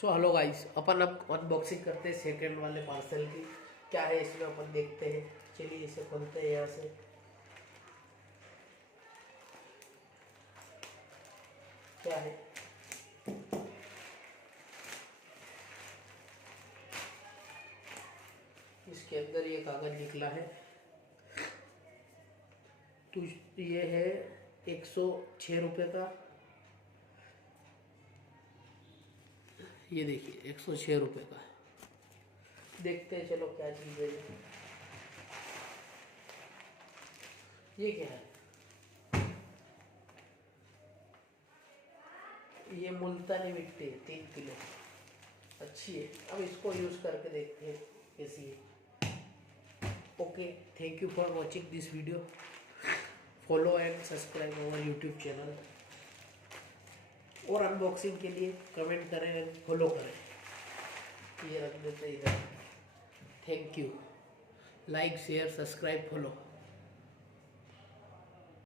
So hello guys, अपन अब unboxing करते हैं सेकंड वाले पार्सल की। क्या है इसमें अपन देखते हैं। चलिए इसे खोलते हैं यहाँ से। क्या है इसके अंदर? ये कागज निकला है। तो ये है 106 रुपये का। ये देखिए 106 रुपये का। देखते हैं चलो क्या चीज़ है ये क्या है। ये मुल्तानी मिट्टी है 3 किलो। अच्छी है। अब इसको यूज़ करके देखते हैं कैसी है। Okay, thank you for watching this video. Follow and subscribe our YouTube channel. और अनबॉक्सिंग के लिए कमेंट करें एंड फॉलो करें। ये रख देते इधर। Thank you. Like share subscribe follow.